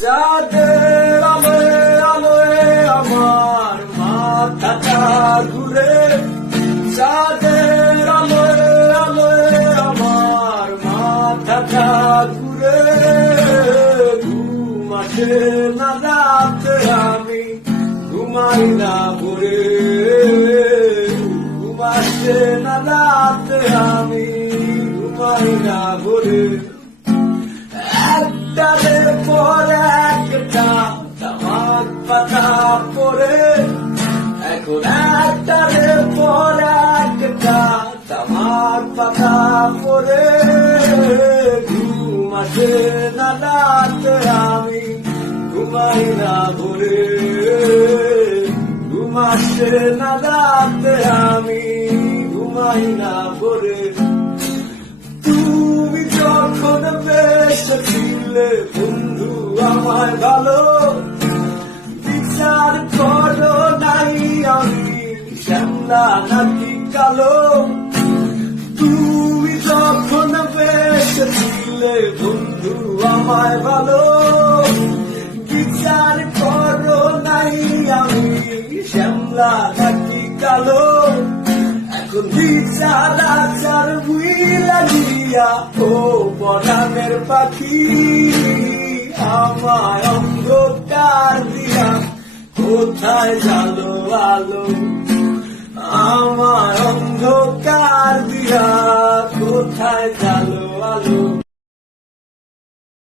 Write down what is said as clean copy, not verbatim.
চাঁদের আলোয় আলোয় আমার মাথাটা ঘুরে, চাঁদের আলোয় আলোয় আমার মাথাটা ঘুরে। ঘুম আসে না রাতে আমি ঘুমাই না ভোরে, ঘুম আসে না রাতে আমি ঘুমাই না ভোরে। একটার পর একটা তামাক পাতা পড়ে, এখন একটার পর একটা তামাক পাতা পড়ে। ঘুম আসে না রাতে আমি ঘুমাই না ভোরে, ঘুম আসে না রাতে আমি ঘুমাই না ভোরে। তুমি যখন বেসেছিলে বন্ধু আমায় ভালো, বিচার করো নাই আমি শ্যামলা নাকি কালো। তুমি যখন বেসেছিলে বন্ধু আমায় ভালো, বিচার করো নাই আমি শ্যামলা নাকি কালো। এখন বিচার আচার বুইলা দিয়া ও পরাণের পাখি আমায় অন্ধকার দিয়া কোথায় জালো আলো, আমায় অন্ধকার দিয়া কোথায় জালো আলো।